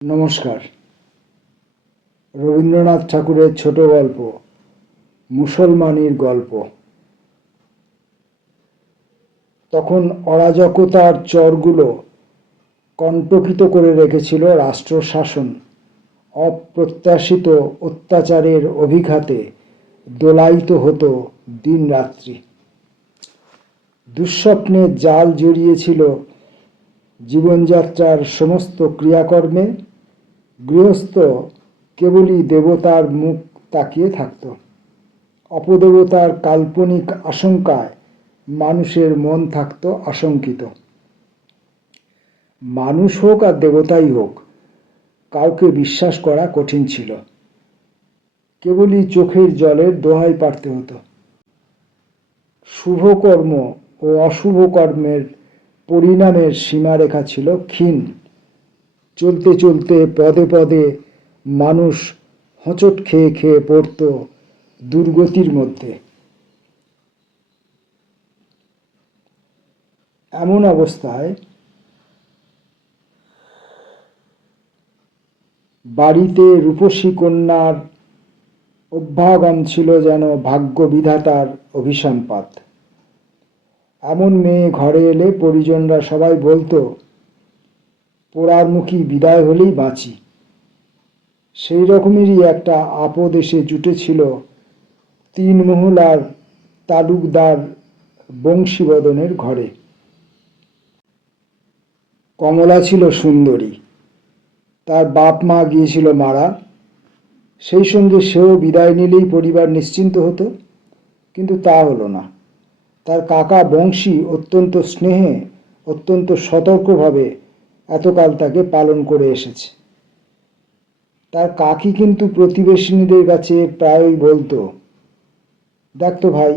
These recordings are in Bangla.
নমস্কার। রবীন্দ্রনাথ ঠাকুরের ছোট গল্প মুসলমানির গল্প। তখন অরাজকতার চরগুলো কণ্টকিত করে রেখেছিল রাষ্ট্রশাসন। অপ্রত্যাশিত অত্যাচারের অভিঘাতে দোলায়িত হতো দিনরাত্রি। দুঃস্বপ্নের জাল জড়িয়েছিল জীবনযাত্রার সমস্ত ক্রিয়াকর্মে। গৃহস্থ কেবলই দেবতার মুখ তাকিয়ে থাকত। অপদেবতার কাল্পনিক আশঙ্কায় মানুষের মন থাকত আশঙ্কিত। মানুষ হোক আর দেবতাই হোক, কাউকে বিশ্বাস করা কঠিন ছিল। কেবলই চোখের জলের দোহাই পাড়তে হতো। শুভকর্ম ও অশুভ কর্মের পরিণামের সীমারেখা ছিল ক্ষীণ। চলতে চলতে পদে পদে মানুষ হোঁচট খেয়ে খেয়ে পড়ত দুর্গতির মধ্যে। এমন অবস্থায় বাড়িতে রূপসী কন্যার অভ্যাগম ছিল যেন ভাগ্য বিধাতার অভিসম্পাত। এমন মেয়ে ঘরে এলে পরিজনরা সবাই বলতো, পোড়ার মুখী বিদায় হলেই বাঁচি। সেই রকমেরই একটা আপদ এসে জুটেছিল তিন মহলার তালুকদার বংশীবদনের ঘরে। কমলা ছিল সুন্দরী, তার বাপ মা গিয়েছিল মারা। সেই সঙ্গে সেও বিদায় নিলেই পরিবার নিশ্চিন্ত হতো, কিন্তু তা হলো না। তার কাকা বংশী অত্যন্ত স্নেহে, অত্যন্ত সতর্কভাবে এতকাল তাকে পালন করে এসেছে। তার কাকি কিন্তু প্রতিবেশিনীদের কাছে প্রায়ই বলতো, দেখ তো ভাই,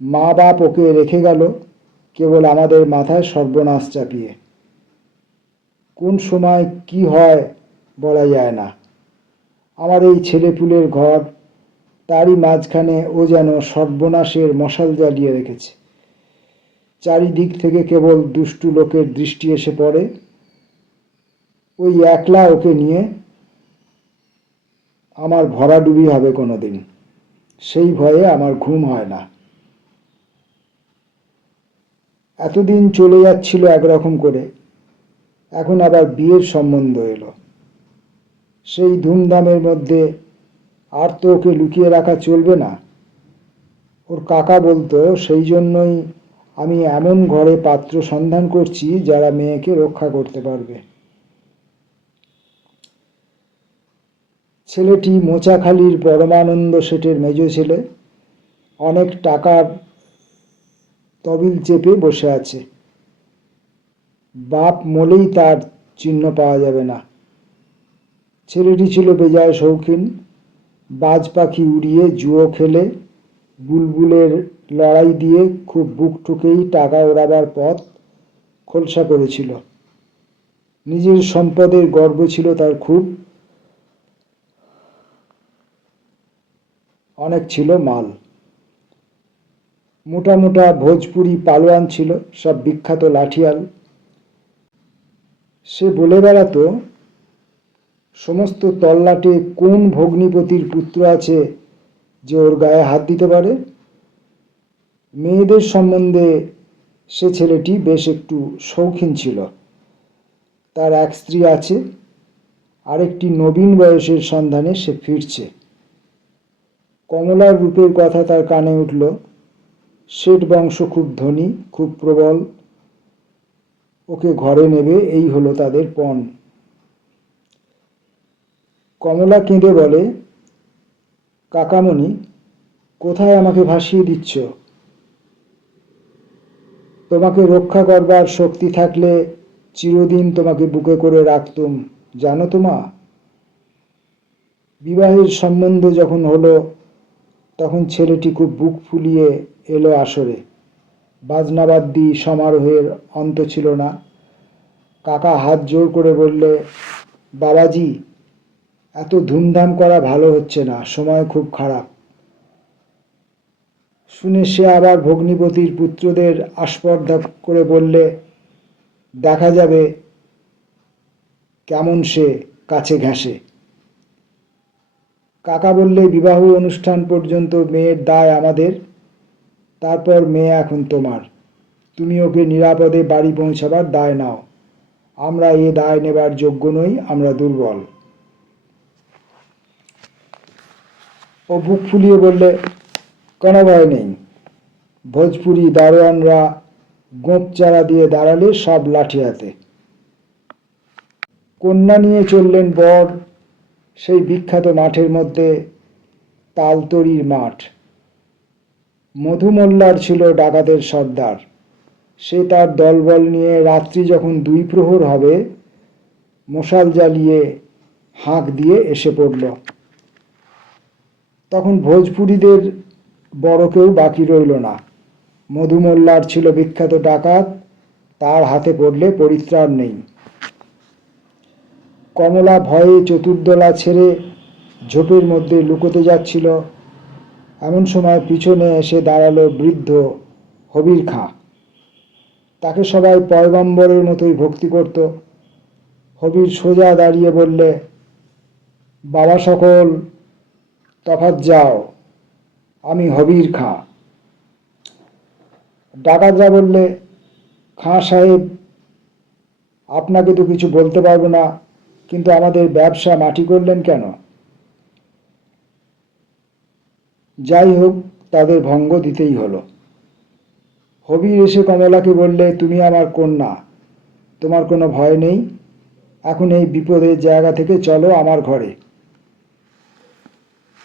মা বাপ ওকে রেখে গেল কেবল আমাদের মাথায় সর্বনাশ চাপিয়ে। কোন সময় কি হয় বলা যায় না। আমার এই ছেলেপুলের ঘর, তারই মাঝখানে ও যেন সর্বনাশের মশাল জ্বালিয়ে রেখেছে। চারিদিক থেকে কেবল দুষ্টু লোকের দৃষ্টি এসে পড়ে। ওই একলা ওকে নিয়ে আমার ভরাডুবি হবে কোনোদিন, সেই ভয়ে আমার ঘুম হয় না। এতদিন চলে যাচ্ছিল একরকম করে, এখন আবার বিয়ের সম্বন্ধ এলো। সেই ধুমধামের মধ্যে আর তো ওকে লুকিয়ে রাখা চলবে না। ওর কাকা বলতো, সেই জন্যই আমি এমন ঘরে পাত্র সন্ধান করছি যারা মেয়েকে রক্ষা করতে পারবে। ছেলেটি মোচাখালীর পরমানন্দ শেঠের মেজ ছেলে। অনেক টাকার তবিল চেপে বসে আছে। বাপ মলেই তার চিহ্ন পাওয়া যাবে না। ছেলেটি ছিল বেজায় শৌখিন। বাজ পাখি উড়িয়ে, জুয়ো খেলে, বুলবুলের লড়াই দিয়ে খুব বুক ঠুকেই টাকা ওড়াবার পথ খোলসা করেছিল। নিজের সম্পদের গর্ব ছিল তার খুব। অনেক ছিল মাল। মোটা মোটা ভোজপুরি পালোয়ান ছিল, সব বিখ্যাত লাঠিয়াল। সে বলে বেড়াতো, সমস্ত তল্লাটে কোন ভগ্নিপতির পুত্র আছে যে ওর গায়ে হাত দিতে পারে। মেয়েদের সম্বন্ধে সে ছেলেটি বেশ একটু শৌখিন ছিল। তার এক স্ত্রী আছে, আরেকটি নবীন বয়সের সন্ধানে সে ফিরছে। কমলার রূপের কথা তার কানে উঠল। শেঠ বংশ খুব ধনী, খুব প্রবল। ওকে ঘরে নেবে, এই হলো তাদের পণ। কমলা কেঁদে বলে, কাকামণি, কোথায় আমাকে ভাসিয়ে দিচ্ছ? তোমাকে রক্ষা করবার শক্তি থাকলে চিরদিন তোমাকে বুকে করে রাখতুম, জানো তো মা। বিবাহের সম্বন্ধ যখন হলো, তখন ছেলেটি খুব বুক ফুলিয়ে এলো আসরে। বাজনাবাদ্যি সমারোহের অন্ত ছিল না। কাকা হাত জোর করে বললে, বাবাজি, এত ধুমধাম করা ভালো হচ্ছে না, সময় খুব খারাপ। শুনে সে আবার ভগ্নিপতির পুত্রদের আস্পর্ধা করে বললে, দেখা যাবে কেমন সে কাছে ঘেঁষে। কাকা বললে, বিবাহ অনুষ্ঠান পর্যন্ত মেয়ের দায় আমাদের, তারপর মেয়ে এখন তোমার। তুমি ওকে নিরাপদে বাড়ি পৌঁছাবার দায় নাও। আমরা এ দায় নেবার যোগ্য নই, আমরা দুর্বল। ও বুক ফুলিয়ে বললে, কোনো ভয় নেই। ভোজপুরি দারোয়ানরা গোঁপ চারা দিয়ে দাঁড়ালে সব লাঠি হাতে। কন্যা নিয়ে চললেন বর সেই বিখ্যাত মাঠের মধ্যে, তালতরির মাঠ। মধু মোল্লার ছিল ডাকাতের সর্দার। সে তার দলবল নিয়ে রাত্রি যখন 2 প্রহর হবে মশাল জ্বালিয়ে হাঁক দিয়ে এসে পড়ল। তখন ভোজপুরীদের বড় কেউ বাকি রইল না। মধু মোল্লার ছিল বিখ্যাত ডাকাত, তার হাতে পড়লে পরিত্রাণ নেই। কমলা ভয়ে চতুর্দলা ছেড়ে ঝোপের মধ্যে লুকোতে যাচ্ছিল। এমন সময় পিছনে এসে দাঁড়ালো বৃদ্ধ হবির খাঁ। তাকে সবাই পয়গম্বরের মতোই ভক্তি করত। হবির সোজা দাঁড়িয়ে বললে, বাবা সকল, তফাৎ যাও, আমি হবির খাঁ। ডাকাতরা বললে, খাঁ সাহেব, আপনাকে তো কিছু বলতে পারবো না, কিন্তু আমাদের ব্যবসা মাটি করলেন কেন? যাই হোক, তাদের ভঙ্গ দিতেই হলো। হবির এসে কমলাকে বললে, তুমি আমার কন্যা, তোমার কোনো ভয় নেই। এখন এই বিপদের জায়গা থেকে চলো আমার ঘরে।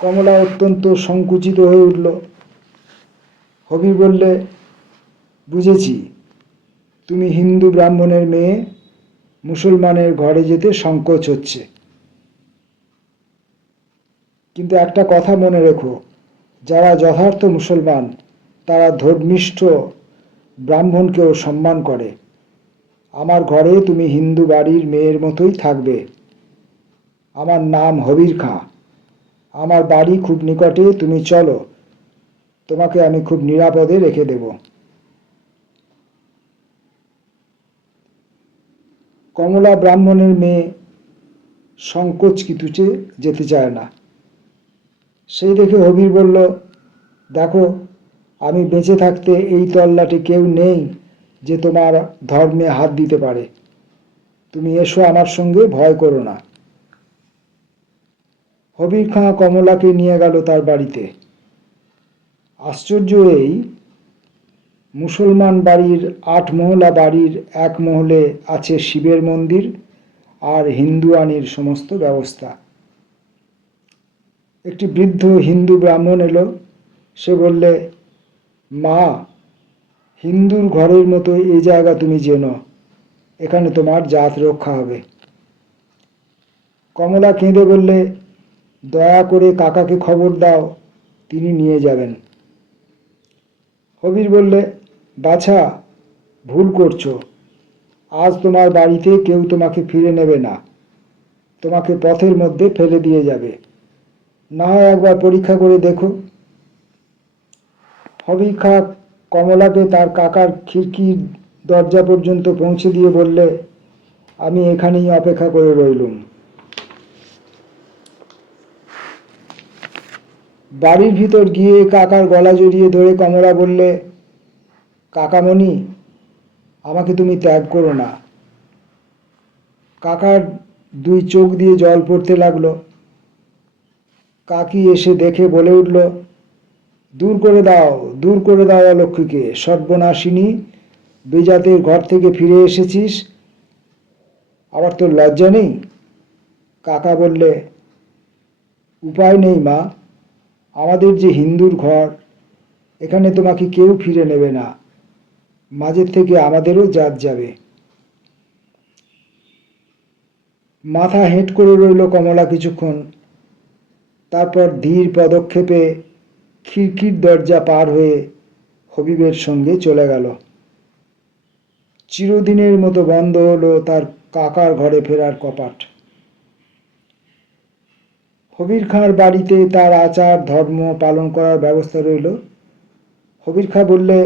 কমলা অত্যন্ত সংকুচিত হয়ে উঠল। হবির বললে, বুঝেছি, তুমি হিন্দু ব্রাহ্মণের মেয়ে, মুসলমানের ঘরে যেতে সংকোচ হচ্ছে। কিন্তু একটা কথা মনে রেখো, যারা যথার্থ মুসলমান তারা ধর্মিষ্ঠ ব্রাহ্মণকেও সম্মান করে। আমার ঘরে তুমি হিন্দু বাড়ির মেয়ের মতোই থাকবে। আমার নাম হবির খাঁ, আমার বাড়ি খুব নিকটে, তুমি চলো, তোমাকে আমি খুব নিরাপদে রেখে দেব। কমলা ব্রাহ্মণের মেয়ে, সংকোচ কিছুতে যেতে চায় না। সেই দেখে হবির বলল, দেখো, আমি বেঁচে থাকতে এই তল্লাটে কেউ নেই যে তোমার ধর্মে হাত দিতে পারে। তুমি এসো আমার সঙ্গে, ভয় করো না। হবির খাঁ কমলাকে নিয়ে গেল তার বাড়িতে। আশ্চর্য এই, মুসলমান বাড়ির 8 মহলা বাড়ির 1 মহলে আছে শিবের মন্দির আর হিন্দুয়ানির সমস্ত ব্যবস্থা। একটি বৃদ্ধ হিন্দু ব্রাহ্মণ এলো। সে বললে, মা, হিন্দুর ঘরের মতো এই জায়গা তুমি জেনো, এখানে তোমার জাত রক্ষা হবে। কমলা কেঁদে বললে, দয়া করে কাকাকে খবর দাও, তিনি নিয়ে যাবেন। হবির বললে, বাছা, ভুল করছো। আজ তোমার বাড়িতে কেউ তোমাকে ফিরে নেবে না, তোমাকে পথের মধ্যে ফেলে দিয়ে যাবে। না হয় একবার পরীক্ষা করে দেখো। হবির খাঁ কমলাকে তার কাকার খিড়কির দরজা পর্যন্ত পৌঁছে দিয়ে বললে, আমি এখানেই অপেক্ষা করে রইলুম। বাড়ির ভিতর গিয়ে কাকার গলা জড়িয়ে ধরে কমলা বললে, কাকামণি, আমাকে তুমি ত্যাগ করো না। কাকার 2 চোখ দিয়ে জল পড়তে লাগলো। কাকি এসে দেখে বলে উঠল, দূর করে দাও, দূর করে দাও অলক্ষ্মীকে, সর্বনাশিনী, বেজাতের ঘর থেকে ফিরে এসেছিস, আবার তোর লজ্জা নেই? কাকা বললে, উপায় নেই মা, আমাদের যে হিন্দুর ঘর, এখানে তোমাকে কেউ ফিরে নেবে না, মাঝের থেকে আমাদেরও জাত যাবে। মাথা হেঁট করে রইল কমলা কিছুক্ষণ। তারপর ধীর পদক্ষেপে খিড়কির দরজা পার হয়ে হবিবের সঙ্গে চলে গেল। চিরদিনের মতো বন্ধ হলো তার কাকার ঘরে ফেরার কপাট। হবির খাঁর বাড়িতে তার আচার ধর্ম পালন করার ব্যবস্থা রইল। হবির খাঁ বললে,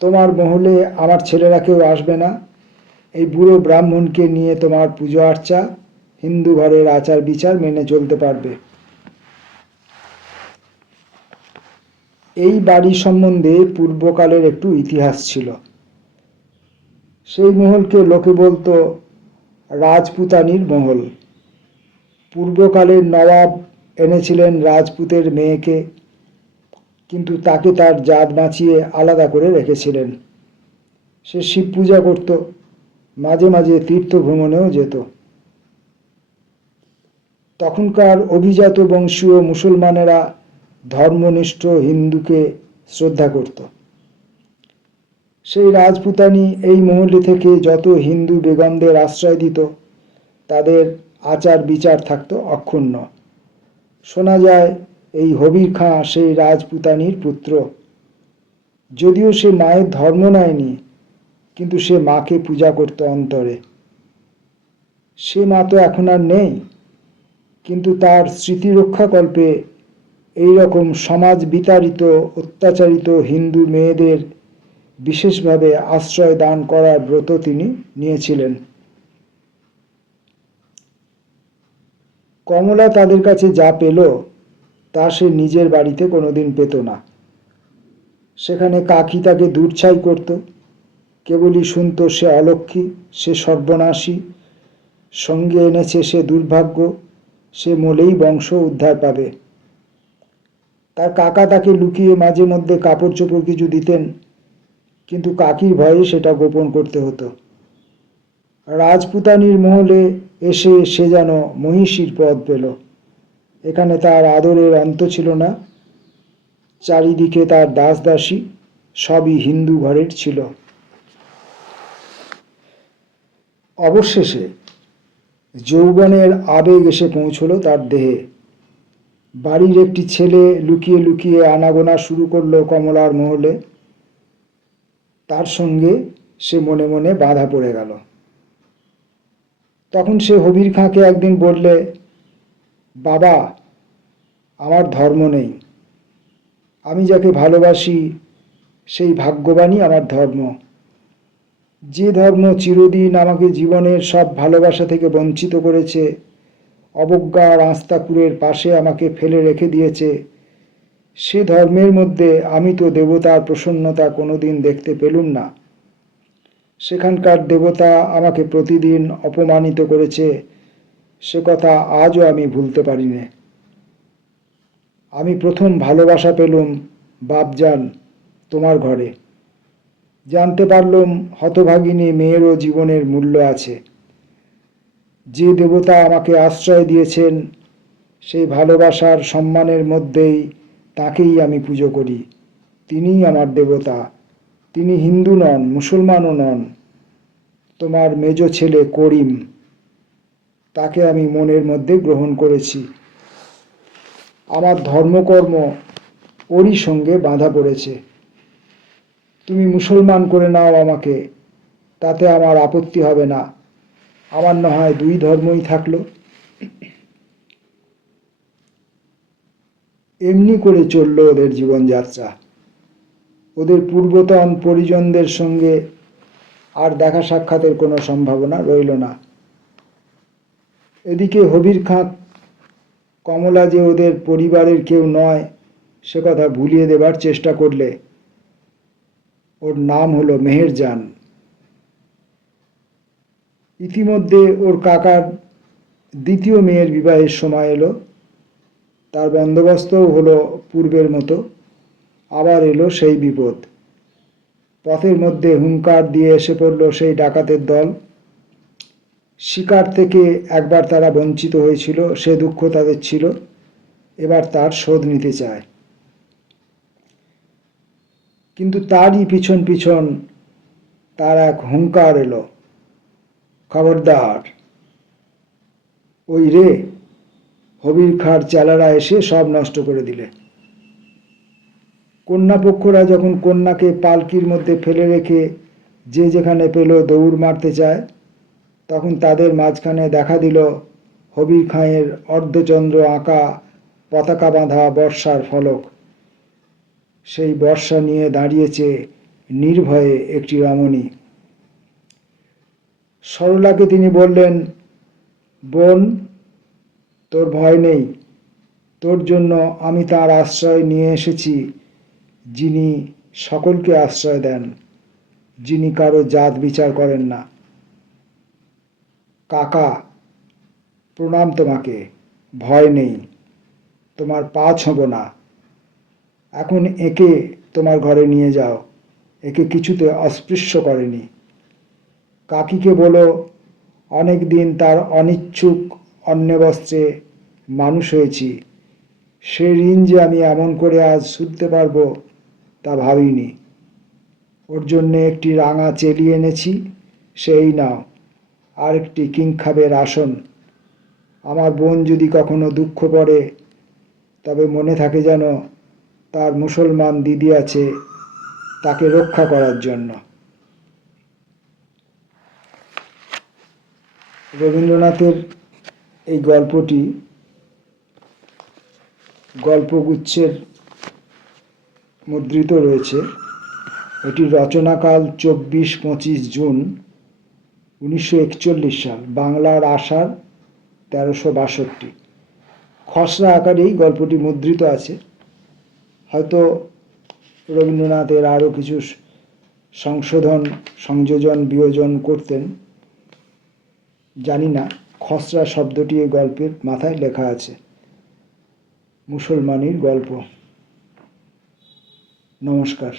তোমার মহলে আমার ছেলেরা কেউ আসবে না, এই বুড়ো ব্রাহ্মণকে নিয়ে তোমার পুজো আর্চা, হিন্দু ঘরের আচার বিচার মেনে চলতে পারবে। এই বাড়ি সম্বন্ধে পূর্বকালের একটু ইতিহাস ছিল। সেই মহলকে লোকে বলতো রাজপুতানির মহল। পূর্বকালের নবাব এনেছিলেন রাজপুতের মেয়েকে, কিন্তু তাকে তার জাত বাঁচিয়ে আলাদা করে রেখেছিলেন। সে শিব পূজা করত, মাঝে মাঝে তীর্থ ভ্রমণেও যেত। তখনকার অভিজাত বংশীয় মুসলমানেরা ধর্মনিষ্ঠ হিন্দুকে শ্রদ্ধা করত। সেই রাজপুতানি এই মহলে থেকে যত হিন্দু বেগমদের আশ্রয় দিত, তাদের আচার বিচার থাকত অক্ষুণ্ণ। শোনা যায় এই হবির খাঁ সেই রাজপুতানির পুত্র। যদিও সে মায়ের ধর্ম নেয়নি, কিন্তু সে মাকে পূজা করত অন্তরে। সে মা তো এখন আর নেই, কিন্তু তার স্মৃতি রক্ষাকল্পে এই রকম সমাজ বিতাড়িত অত্যাচারিত হিন্দু মেয়েদের বিশেষভাবে আশ্রয় দান করার ব্রত তিনি নিয়েছিলেন। কমলা তাদের কাছে যা পেল তা সে নিজের বাড়িতে কোনোদিন পেত না। সেখানে কাকি তাকে দূরছাই করত, কেবলই শুনত সে অলক্ষী, সে সর্বনাশী, সঙ্গে এনেছে সে দুর্ভাগ্য, সে মলেই বংশ উদ্ধার পাবে। তার কাকা তাকে লুকিয়ে মাঝে মধ্যে কাপড় চোপড় কিছু দিতেন, কিন্তু কাকির ভয়ে সেটা গোপন করতে হতো। রাজপুতানির মহলে এসে সে যেন মহিষীর পদ পেল। এখানে তার আদরের অন্ত ছিল না। চারিদিকে তার দাস দাসী, সবই হিন্দু ঘরের ছিল। অবশেষে যৌবনের আবেগ এসে পৌঁছল তার দেহে। বাড়ির একটি ছেলে লুকিয়ে লুকিয়ে আনাগোনা শুরু করলো কমলার মহলে। তার সঙ্গে সে মনে মনে বাধা পড়ে গেল। তখন সে হবির খাঁকে একদিন বললে, বাবা, আমার ধর্ম নেই। আমি যাকে ভালোবাসি সেই ভাগ্যবানই আমার ধর্ম। যে ধর্ম চিরদিন আমাকে জীবনের সব ভালোবাসা থেকে বঞ্চিত করেছে, অবজ্ঞার আস্তাকুরের পাশে আমাকে ফেলে রেখে দিয়েছে, সে ধর্মের মধ্যে আমি তো দেবতার প্রসন্নতা কোনোদিন দেখতে পেলুম না। সেখানকার দেবতা আমাকে প্রতিদিন অপমানিত করেছে, সে কথা আজও আমি ভুলতে পারি না। আমি প্রথম ভালোবাসা পেলুম বাপজান তোমার ঘরে। জানতে পারলুম হতভাগিনী মেয়েরও জীবনের মূল্য আছে। যে দেবতা আমাকে আশ্রয় দিয়েছেন, সেই ভালোবাসার সম্মানের মধ্যেই তাকেই আমি পুজো করি। তিনিই আমার দেবতা। তিনি হিন্দু নন, মুসলমানও নন। তোমার মেজ ছেলে করিম, তাকে আমি মনের মধ্যে গ্রহণ করেছি। আমার ধর্মকর্ম ওরই সঙ্গে বাঁধা পড়েছে। তুমি মুসলমান করে নাও আমাকে, তাতে আমার আপত্তি হবে না। আমার না হয় দুই ধর্মই থাকলো। এমনি করে চলল ওদের জীবনযাত্রা। ওদের পূর্বতন পরিজনদের সঙ্গে আর দেখা সাক্ষাতের কোনো সম্ভাবনা রইল না। এদিকে হবির খাঁ কমলা যে ওদের পরিবারের কেউ নয় সে কথা ভুলিয়ে দেবার চেষ্টা করলে। ওর নাম হলো মেহেরজান। ইতিমধ্যে ওর কাকার দ্বিতীয় মেয়ের বিবাহের সময় এলো। তার বন্দোবস্তও হলো পূর্বের মতো। আবার এলো সেই বিপদ। পথের মধ্যে হুঙ্কার দিয়ে এসে পড়ল সেই ডাকাতের দল। শিকার থেকে একবার তারা বঞ্চিত হয়েছিল, সে দুঃখ তাদের ছিল। এবার তার শোধ নিতে চায়। কিন্তু তারই পিছন পিছন তার এক হুঙ্কার এলো, খবরদার, ওই রে, হবির খাঁর চেলারা এসে সব নষ্ট করে দিলে। কন্যাপক্ষরা যখন কন্যাকে পালকির মধ্যে ফেলে রেখে যে যেখানে পেল দৌড় মারতে চায়, তখন তাদের মাঝখানে দেখা দিল হবির খাঁয়ের অর্ধচন্দ্র আঁকা পতাকা বাঁধা বর্ষার ফলক। সেই বর্ষা নিয়ে দাঁড়িয়েছে নির্ভয়ে একটি রমণী। সরলাকে তিনি বললেন, বোন, তোর ভয় নেই, তোর জন্য আমি তার আশ্রয় নিয়ে এসেছি, যিনি সকলকে আশ্রয় দেন, যিনি কারো জাত বিচার করেন না। কাকা, প্রণাম তোমাকে, ভয় নেই, তোমার পা ছোঁব না। এখন একে তোমার ঘরে নিয়ে যাও, একে কিছুতে অস্পৃশ্য করেনি। কাকিকে বলো, অনেক দিন তার অনিচ্ছুক অন্নবস্ত্রে মানুষ হয়েছি, সে ঋণ যে আমি এমন করে আজ শুধতে পারবো তা ভাবিনি। ওর জন্যে একটি রাঙা চেলি এনেছি, সেই নাও, আর একটি কিংখাবের আসন। আমার বোন যদি কখনো দুঃখ পড়ে তবে মনে থাকে যেন তার মুসলমান দিদি আছে তাকে রক্ষা করার জন্য। রবীন্দ্রনাথের এই গল্পটি গল্পগুচ্ছের মুদ্রিত রয়েছে। এটির রচনাকাল 24-25 জুন 1941 সাল, বাংলার আষাঢ় 1362। খসড়া আকারেই গল্পটি মুদ্রিত আছে। হয়তো রবীন্দ্রনাথের আরও কিছু সংশোধন, সংযোজন, বিয়োজন করতেন, জানি না। খসড়া শব্দটি এই গল্পের মাথায় লেখা আছে। মুসলমানির গল্প। নমস্কার।